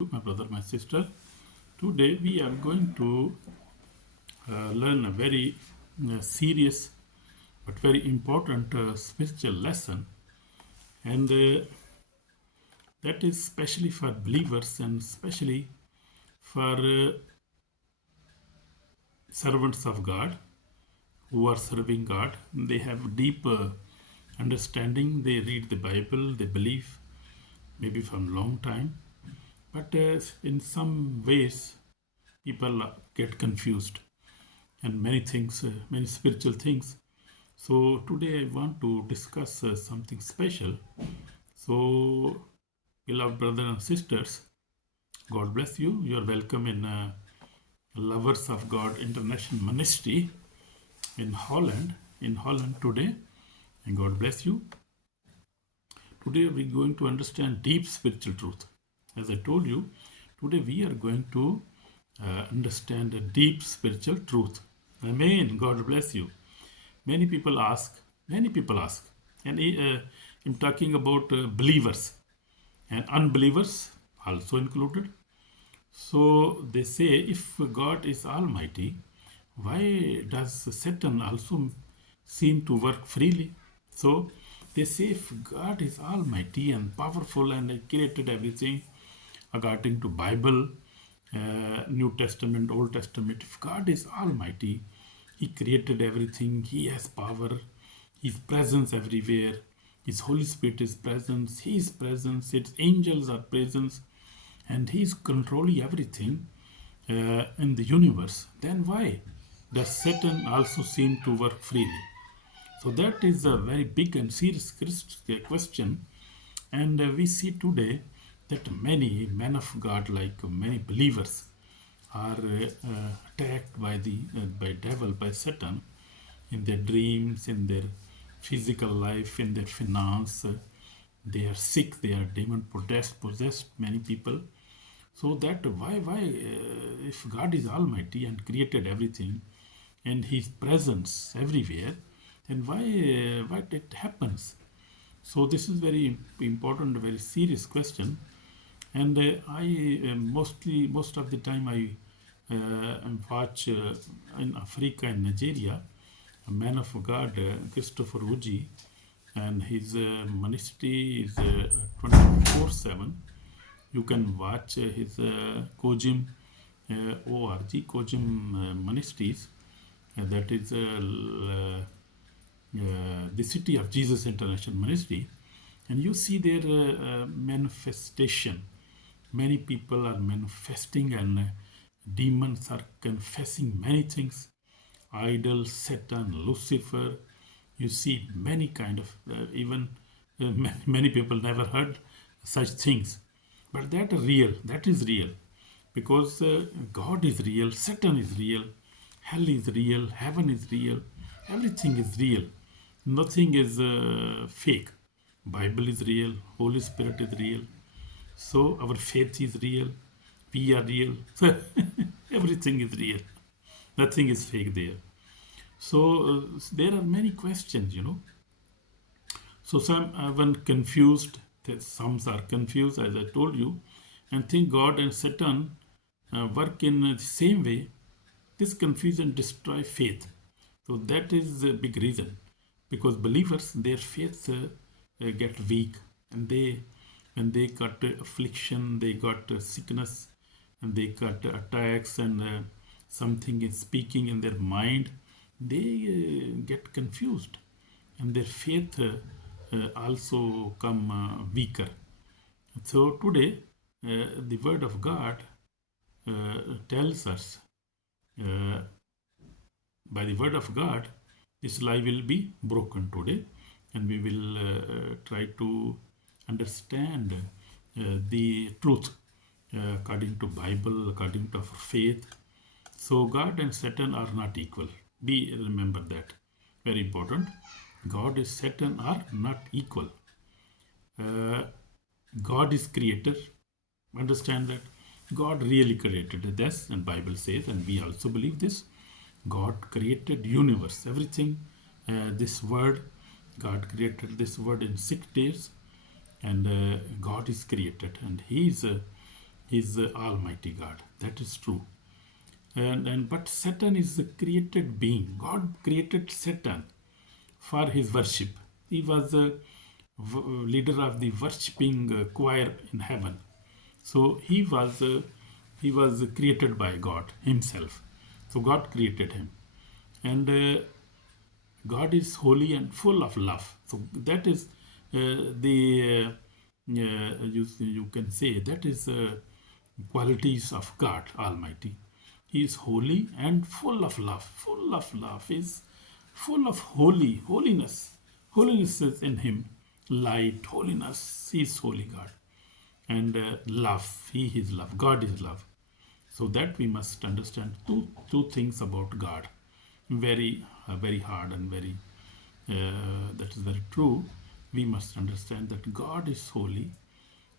My brother, my sister. Today we are going to learn a very serious but very important spiritual lesson, and that is especially for believers and especially for servants of God who are serving God. They have deep understanding. They read the Bible. They believe maybe from long time, but in some ways people get confused and many things, many spiritual things. So today I want to discuss something special. So, beloved brothers and sisters, God bless you. You are welcome in Lovers of God International Ministry in Holland, today, and God bless you. Today we're going to understand deep spiritual truth. As I told you, today we are going to understand a deep spiritual truth. Amen. God bless you. Many people ask, and I'm talking about believers and unbelievers also included. So they say, if God is Almighty, why does Satan also seem to work freely? So they say, if God is Almighty and powerful and created everything according to Bible, New Testament, Old Testament, if God is Almighty, He created everything, He has power, His presence everywhere, His Holy Spirit is presence, His presence, His angels are presence, and He is controlling everything in the universe, then why does Satan also seem to work freely? So that is a very big and serious question, and we see today that many men of God, like many believers, are attacked by devil, by Satan, in their dreams, in their physical life, in their finance. They are sick, they are demon possessed, many people. So that if God is Almighty and created everything, and His presence everywhere, then why it happens? So this is very important, very serious question, and I most of the time I watch in Africa and Nigeria, a man of God, Christopher Uji, and his ministry is 24/7. You can watch his Kojim org, Kojim Ministries, that is the City of Jesus International Ministry, and you see their manifestation. Many people are manifesting, and demons are confessing many things. Idol, Satan, Lucifer. You see many kind of even many people never heard such things, but that real. That is real, because God is real, Satan is real, hell is real, heaven is real, everything is real. Nothing is fake. Bible is real, Holy Spirit is real. So our faith is real, we are real. So everything is real. Nothing is fake there. So there are many questions. So some are when confused, some are confused, as I told you, and think God and Satan work in the same way. This confusion destroy faith. So that is the big reason, because believers, their faith get weak, and they when they got affliction, they got sickness, and they got attacks, and something is speaking in their mind, they get confused, and their faith also come weaker. So today, the Word of God tells us, uh, by the Word of God, this lie will be broken today, and we will try to understand the truth according to Bible, according to our faith. So God and Satan are not equal. We remember that. Very important. God and Satan are not equal. Uh, God is creator. Understand that. God really created this, and Bible says, and we also believe this. God created universe, everything. This word, God created this word in 6 days, and God is created, and He is is the Almighty God. That is true. And but Satan is a created being. God created Satan for his worship. He was the leader of the worshipping choir in heaven. So he was created by God himself. So God created him, and God is holy and full of love. So that is the you can say that is qualities of God Almighty. He is holy and full of love. Full of love is full of holiness. Holiness is in him. Light, holiness. He is holy God. And love. He is love. God is love. So that we must understand two things about God. Very hard and very that is very true. We must understand that God is holy.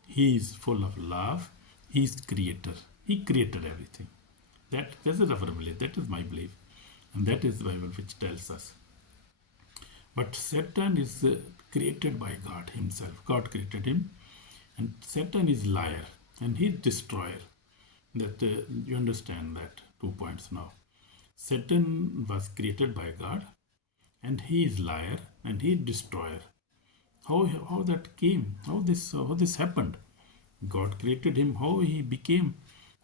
He is full of love. He is creator. He created everything. That is our belief. That is my belief, and that is the Bible which tells us. But Satan is created by God Himself. God created him, and Satan is liar and he is destroyer. That you understand that 2 points now. Satan was created by God, and he is liar and he is destroyer. How that came? How this happened? God created him. How he became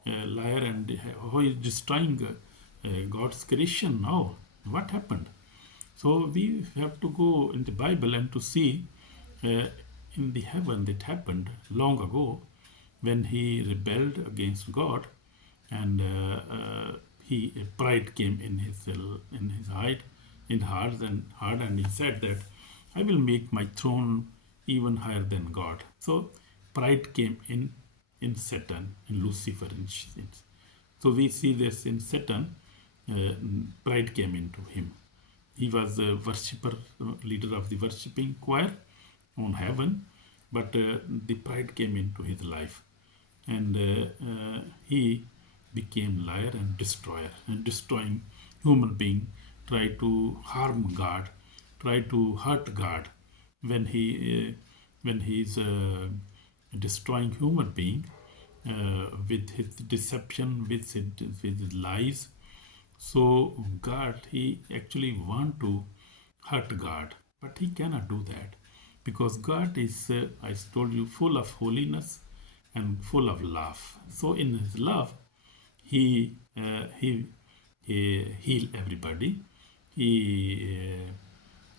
a liar and how he is destroying God's creation now? What happened? So we have to go in the Bible and to see uh, in the heaven that happened long ago when he rebelled against God, and he pride came in his heart, and he said that I will make my throne even higher than God. So pride came in Satan, in Lucifer, so we see this in Satan. Pride came into him. He was a worshipper, leader of the worshipping choir on heaven, but the pride came into his life, and he became liar and destroyer, and destroying human being, try to harm God, try to hurt God when he is destroying human being with his deception, with his lies. So God, he actually want to hurt God, but he cannot do that because God is, I told you, full of holiness and full of love. So in his love, he heal everybody.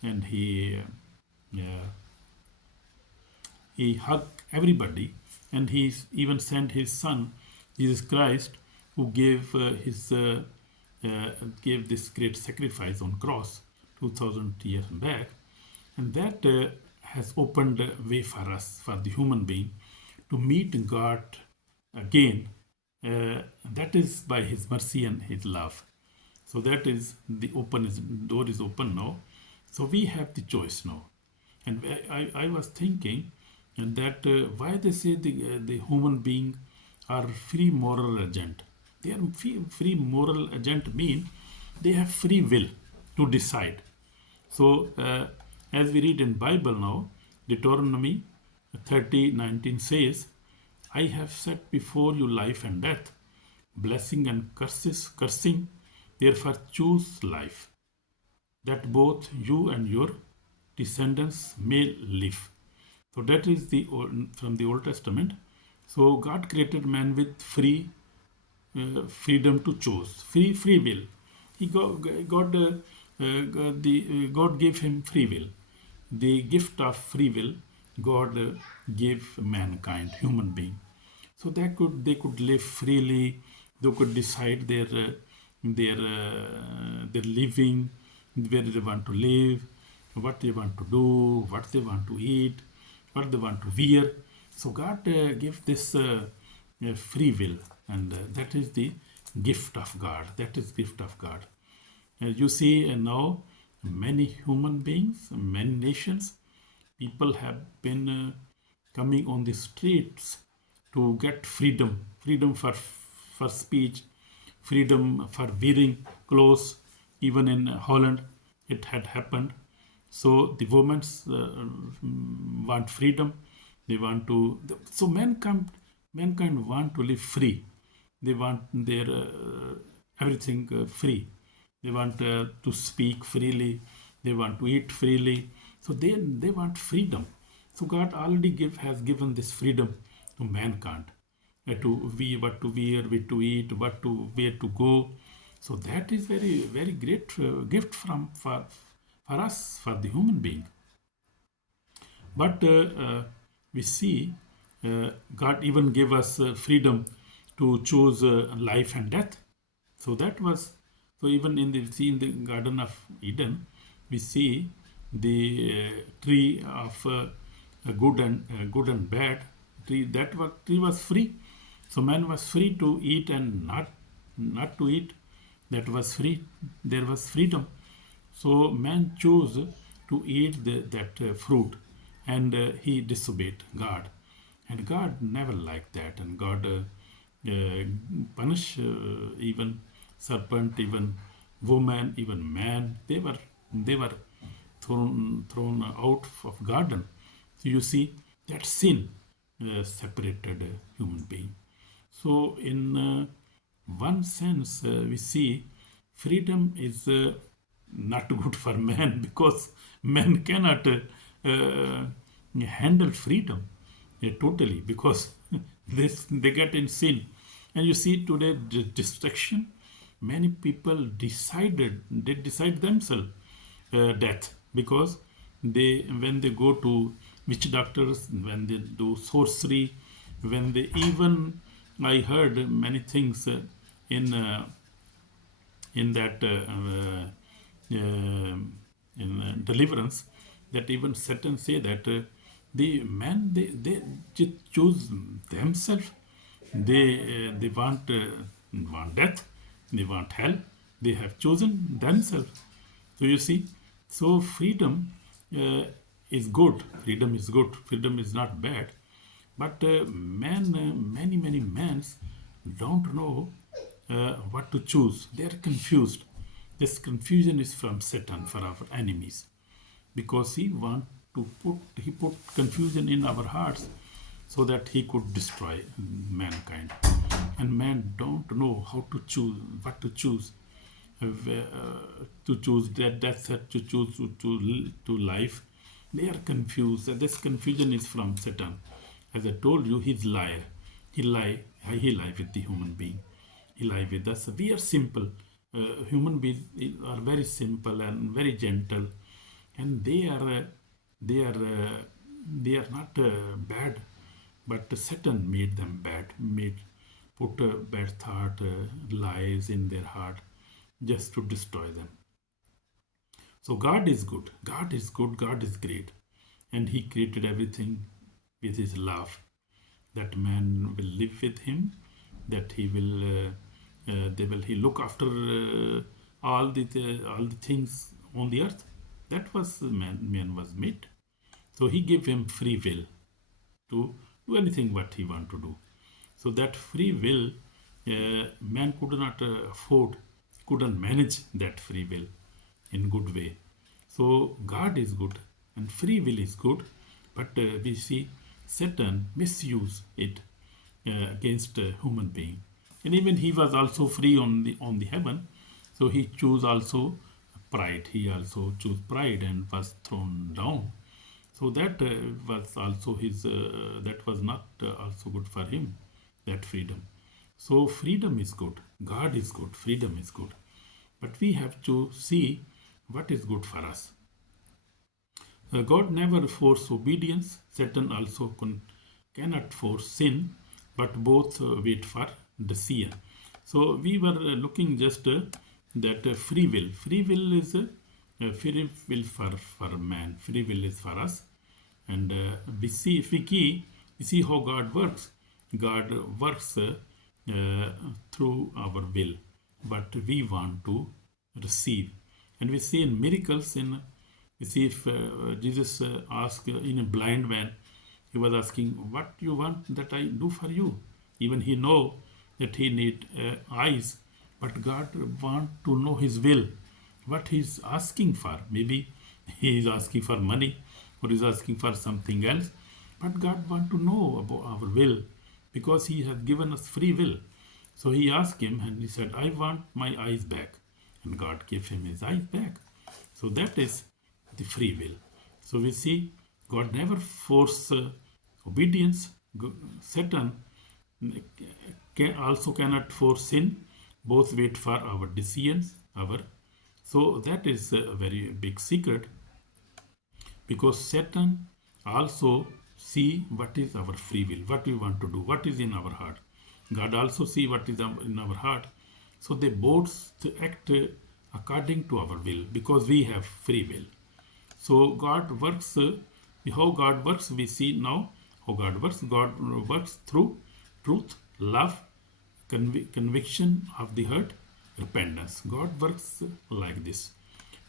And he hugged everybody, and he even sent his son Jesus Christ, who gave this great sacrifice on cross 2000 years back, and that has opened a way for us, for the human being, to meet God again. That is by his mercy and his love. So that is the door is open now. So we have the choice now. And I was thinking that why they say the human being are free moral agent. They are free moral agent mean they have free will to decide. So as we read in Bible now, Deuteronomy 30:19 says, I have set before you life and death, blessing and cursing. Therefore choose life, that both you and your descendants may live. So that is from the Old Testament. So God created man with freedom to choose, free will. God gave him free will. The gift of free will, God gave mankind, human being, so they could live freely. They could decide their living, where they want to live, what they want to do, what they want to eat, what they want to wear. So God gave this free will, and that is the gift of God. That is gift of God. You see now many human beings, many nations, people have been coming on the streets to get freedom for speech, freedom for wearing clothes. Even in Holland, it had happened. So the women want freedom. They want to. So men come. mankind want to live free. They want their everything free. They want to speak freely. They want to eat freely. So they want freedom. So God already has given this freedom to mankind, to we what to wear, what to eat, what to where to go. So that is very great gift from for us, for the human being. But we see God even gave us freedom to choose life and death. So that was so even in the Garden of Eden, we see the tree of good and bad. Tree was free. So man was free to eat and not to eat. That was free. There was freedom. So man chose to eat that fruit, and he disobeyed God, and God never liked that, and God punish even serpent, even woman, even man. They were thrown out of garden. So you see that sin separated human being. So in one sense, we see freedom is not good for man because man cannot handle freedom totally because they get in sin. And you see today the destruction. Many people decide themselves death because when they go to witch doctors, when they do sorcery, when they even I heard many things in in that in deliverance, that even Satan say that the man they just choose themselves. They want death, they want hell, they have chosen themselves. So you see, so freedom uh, is good. Freedom is good. Freedom is not bad. But many mans don't know what to choose. They are confused. This confusion is from Satan, for our enemies, because he put confusion in our hearts so that he could destroy mankind. And man don't know how to choose, what to choose, to choose death, to choose to life. They are confused. This confusion is from Satan. As I told you, he's liar. He lie with the human being. He lie with us. We are simple. Human beings are very simple and very gentle, and they are not bad, but Satan made them bad. Put a bad thought, lies in their heart, just to destroy them. So God is good. God is good. God is great, and He created everything with His love. That man will live with Him. That he will. He look after all the things on the earth. That was man was made. So He gave him free will to do anything what he want to do. So that free will, man could not afford, couldn't manage that free will in good way. So God is good and free will is good, but we see Satan misuse it against a human being. And even he was also free on the heaven, so he chose also pride. He also chose pride and was thrown down. So that was also his. That was not also good for him. That freedom. So freedom is good. God is good. Freedom is good. But we have to see what is good for us. God never force obedience. Satan also cannot force sin, but both wait for decision. So we were looking just that free will. Free will is free will for man. Free will is for us, and we see if we see how God works. God works through our will, but we want to receive. And we see in miracles, we see if Jesus asked in a blind man, he was asking, what you want that I do for you? Even he know that he need eyes, but God want to know his will, what he's asking for. Maybe he is asking for money or is asking for something else, but God want to know about our will, because he has given us free will. So he asked him and he said, I want my eyes back. And God gave him his eyes back. So that is the free will. So we see God never force obedience. Satan also cannot force sin. Both wait for our decisions. So that is a very big secret, because Satan also see what is our free will, what we want to do, what is in our heart. God also see what is in our heart. So they both act according to our will, because we have free will. So God works, how God works, we see now how God works. God works through truth, love, conviction of the hurt, repentance. God works like this.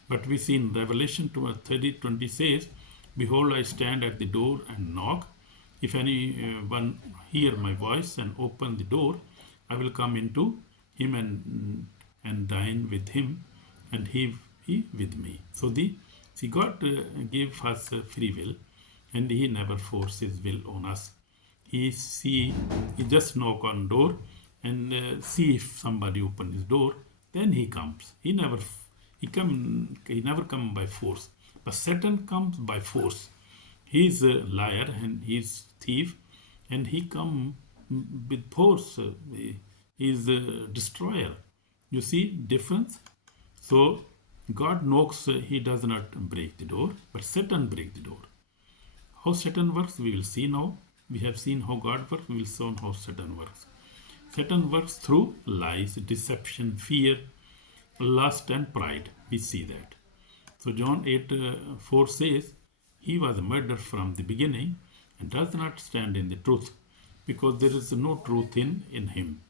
But we see in Revelation 30:20 says, Behold, I stand at the door and knock. If anyone hear my voice and open the door, I will come into him and dine with him, and he with me. So God gave us free will, and he never forces will on us. He just knock on door and see if somebody open his door, then he comes. He never come by force. But Satan comes by force. He is a liar and he is thief, and he come with force. He is a destroyer. You see difference? So God knocks, he does not break the door, but Satan breaks the door. How Satan works, we will see now. We have seen how God works, we will see how Satan works. Satan works through lies, deception, fear, lust and pride. We see that. So John 8:4 says, he was murdered from the beginning and does not stand in the truth, because there is no truth in him.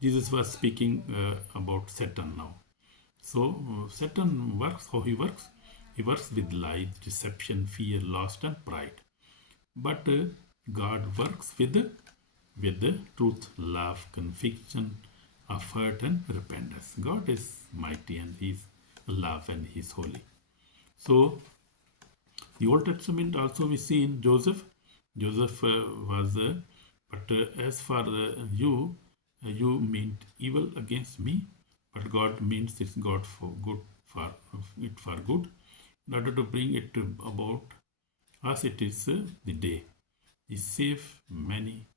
Jesus was speaking about Satan now. So Satan works, how he works? He works with lies, deception, fear, lust and pride. But God works with the truth, love, conviction of hurt and repentance. God is mighty and he is love and he is holy. So the Old Testament also we see in Joseph. Joseph was, but as for you meant evil against me, but God means it's God for good, for good, in order to bring it about us. It is the day he saved many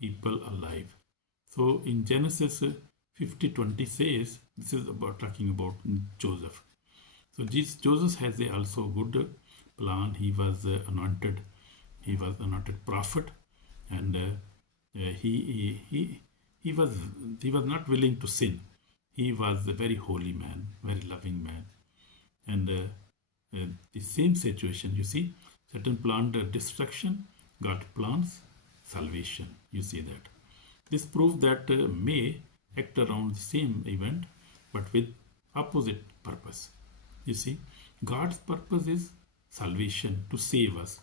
people alive. So in Genesis 50:20 says, this is about talking about Joseph. So Joseph has also good plan. He was anointed. He was anointed prophet, and he was not willing to sin. He was a very holy man, very loving man, and the same situation. You see, Satan planned destruction. God plans salvation. You see that. This proves that may act around the same event, but with opposite purpose. You see, God's purpose is salvation, to save us,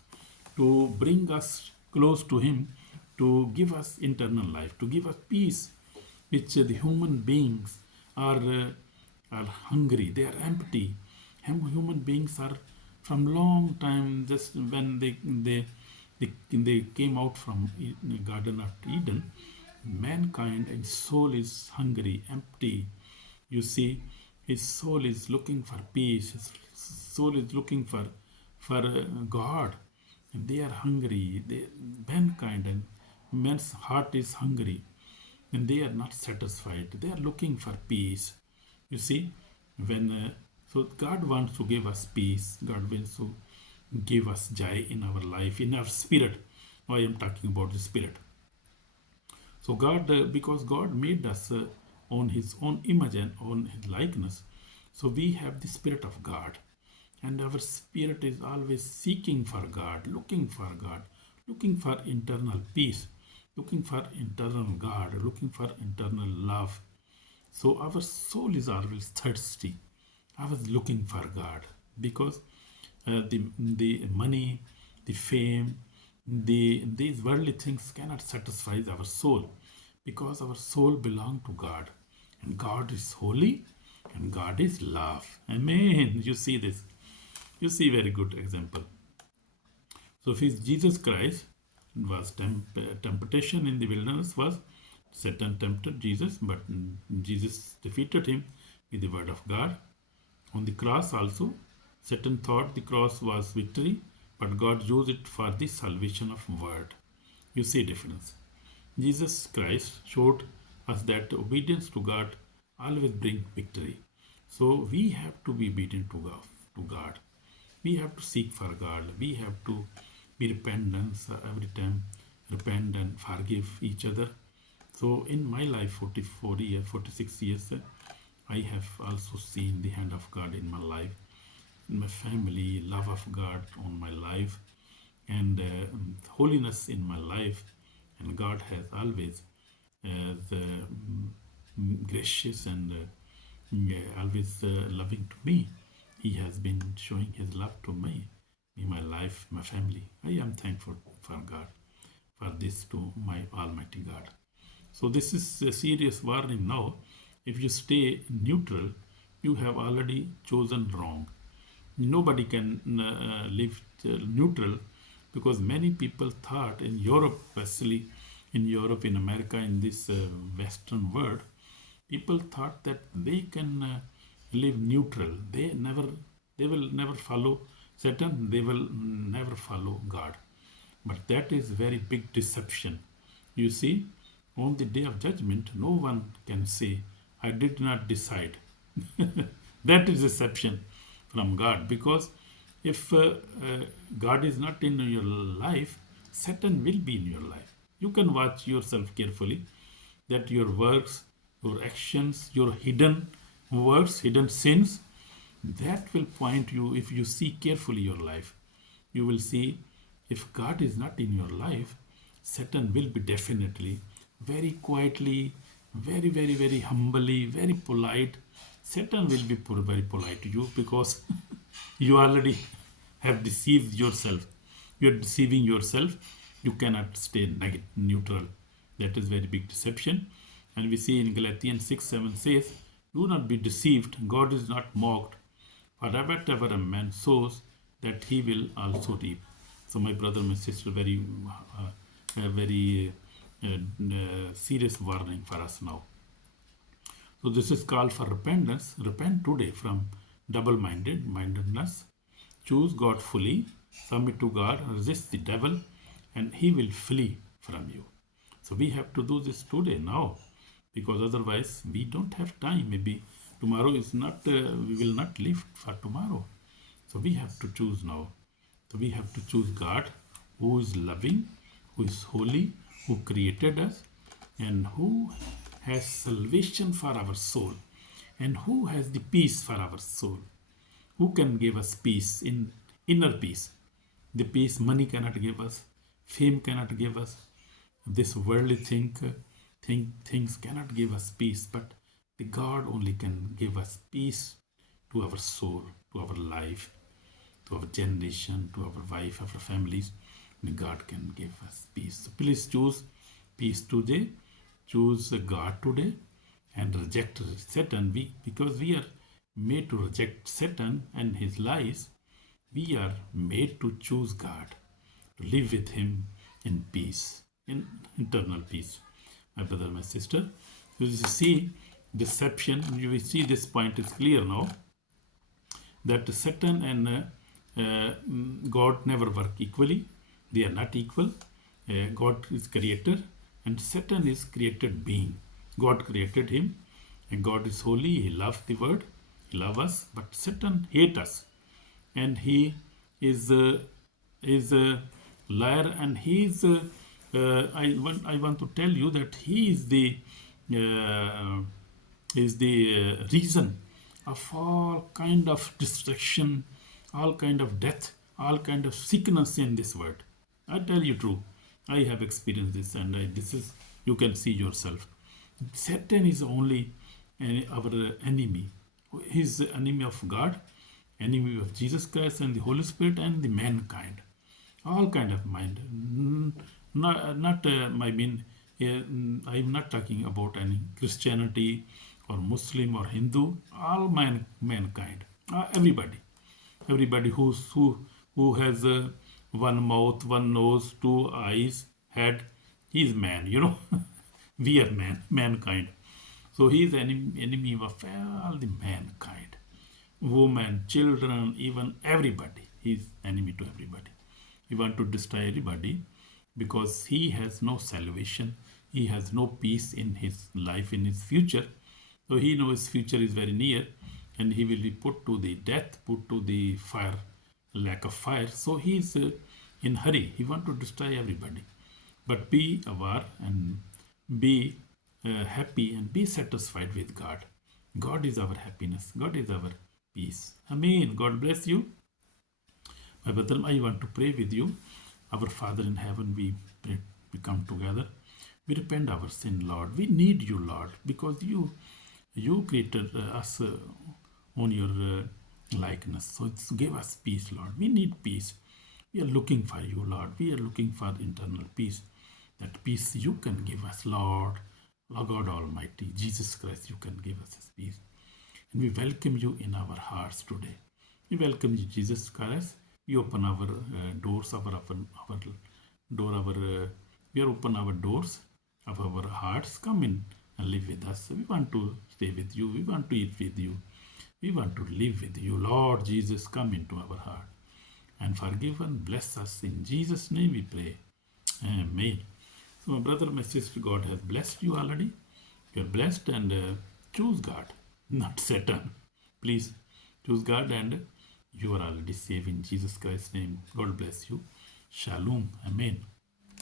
to bring us close to Him, to give us eternal life, to give us peace, which the human beings are hungry, they are empty. Human beings are from long time, just when they came out from the Garden of Eden, mankind and soul is hungry, empty. You see, his soul is looking for peace. His soul is looking for God. And they are hungry. Mankind and man's heart is hungry, and they are not satisfied. They are looking for peace. You see, so God wants to give us peace. God wants to give us joy in our life, in our spirit. Now I am talking about the spirit. So God, because God made us on His own image and on His likeness, so we have the Spirit of God, and our spirit is always seeking for God, looking for God, looking for internal peace, looking for internal God, looking for internal love. So our soul is always thirsty. I was looking for God, because the money, the fame, these worldly things cannot satisfy our soul, because our soul belongs to God, and God is holy and God is love. Amen. You see this. You see very good example. So if it's Jesus Christ, was temptation in the wilderness was Satan tempted Jesus, but Jesus defeated him with the word of God. On the cross also, Satan thought the cross was victory, but God used it for the salvation of word. You see difference. Jesus Christ showed us that obedience to God always brings victory. So we have to be obedient to God. We have to seek for God. We have to be repentant every time, repent and forgive each other. So in my life, 44 years, 46 years, I have also seen the hand of God in my life, in my family, love of God on my life, and holiness in my life. And God has always the gracious and always loving to me. He has been showing his love to me, in my life, my family. I am thankful for God, for this to my Almighty God. So this is a serious warning now. If you stay neutral, you have already chosen wrong. Nobody can live neutral, because many people thought in Europe, especially in Europe, in America, in this Western world, people thought that they can live neutral. They will never follow Satan. They will never follow God. But that is very big deception. You see, on the day of judgment, no one can say, I did not decide. That is deception from God, because if God is not in your life, Satan will be in your life. You can watch yourself carefully, that your works, your actions, your hidden works, hidden sins, that will point you. If you see carefully your life, you will see, if God is not in your life, Satan will be definitely very quietly, very humbly, very polite. Satan will be very polite to you, because you already have deceived yourself. You are deceiving yourself. You cannot stay neutral. That is very big deception. And we see in Galatians 6:7 says, do not be deceived. God is not mocked. For whatever a man sows, that he will also reap. So my brother, my sister, very serious warning for us now. So this is called for repentance. Repent today from double-mindedness. Choose God fully, submit to God, resist the devil, and he will flee from you. So we have to do this today, now, because otherwise we don't have time. Maybe tomorrow is not, we will not live for tomorrow. So we have to choose now. So we have to choose God, who is loving, who is holy, who created us, and who has salvation for our soul, and who has the peace for our soul. Who can give us peace, in inner peace? The peace money cannot give us, fame cannot give us, this worldly things cannot give us peace, but the God only can give us peace to our soul, to our life, to our generation, to our wife, our families. God can give us peace. So please choose peace today. Choose God today and reject Satan. Because we are made to reject Satan and his lies, we are made to choose God, to live with him in peace, in internal peace. My brother, my sister, you see deception. You will see this point is clear now, that Satan and God never work equally. They are not equal. God is creator and Satan is created being. God created him, and God is holy. He loves the word. He loves us, but Satan hates us, and he is a liar, and he is. I want to tell you that he uh, is the reason of all kind of destruction, all kind of death, all kind of sickness in this world. I tell you true. I have experienced this, and this is, you can see yourself. Satan is only our enemy. He is the enemy of God, enemy of Jesus Christ and the Holy Spirit and the mankind. All kind of mind. Not I mean, I'm not talking about any Christianity or Muslim or Hindu. All mankind, everybody who has one mouth, one nose, two eyes, head. He is man, we are mankind. So he is enemy of all the mankind. Women, children, even everybody. He is enemy to everybody. He want to destroy everybody because he has no salvation. He has no peace in his life, in his future. So he knows his future is very near and he will be put to the death, put to the fire, lack of fire. So he is in hurry. He want to destroy everybody. But be aware and be happy and be satisfied with God. God is our happiness. God is our peace. Amen. God bless you. My brother, I want to pray with you. Our Father in heaven, we pray, we come together. We repent our sin, Lord. We need you, Lord, because you created us on your likeness. So give us peace, Lord. We need peace. We are looking for you, Lord. We are looking for internal peace. That peace you can give us, Lord. Lord God Almighty, Jesus Christ, you can give us this peace. And we welcome you in our hearts today. We welcome you, Jesus Christ. We open our doors, we are open our doors of our hearts. Come in and live with us. We want to stay with you. We want to eat with you. We want to live with you. Lord Jesus, come into our heart and forgive and bless us. In Jesus' name we pray. Amen. So, my brother, my sister, God has blessed you already. You're blessed and choose God, not Satan. Please choose God and you are already saved in Jesus Christ's name. God bless you. Shalom. Amen.